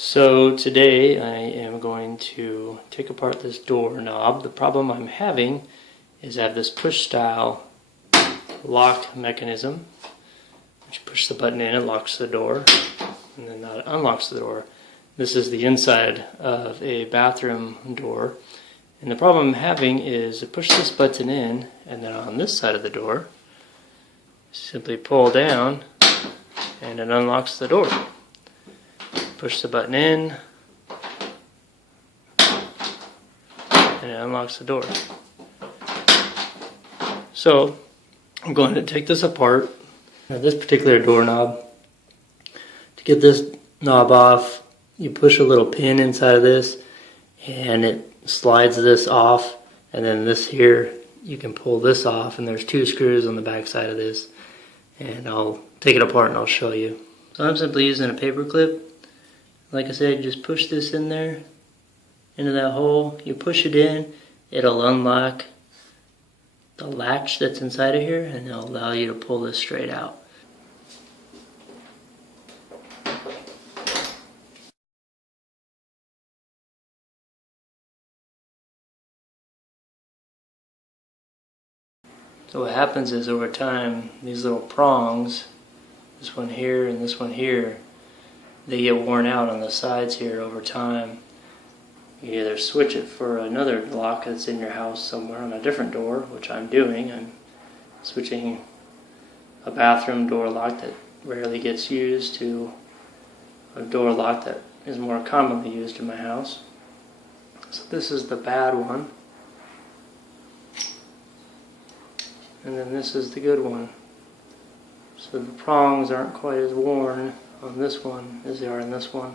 So today I am going to take apart this doorknob. The problem I'm having is I have this push style lock mechanism, which you push the button in, it locks the door, and then that unlocks the door. This is the inside of a bathroom door. And the problem I'm having is I push this button in, and then on this side of the door, simply pull down, and it unlocks the door. Push the button in, and it unlocks the door. So I'm going to take this apart. Now this particular doorknob, to get this knob off, you push a little pin inside of this, and it slides this off, and then this here, you can pull this off, and there's two screws on the back side of this, and I'll take it apart and I'll show you. So I'm simply using a paper clip. Like I said, just push this in there, into that hole. You push it in, it'll unlock the latch that's inside of here, and it'll allow you to pull this straight out. So what happens is over time, these little prongs, this one here and this one here, they get worn out on the sides here over time. You either switch it for another lock that's in your house somewhere on a different door, which I'm doing. I'm switching a bathroom door lock that rarely gets used to a door lock that is more commonly used in my house. So this is the bad one. And then this is the good one. So the prongs aren't quite as worn on this one as they are in this one.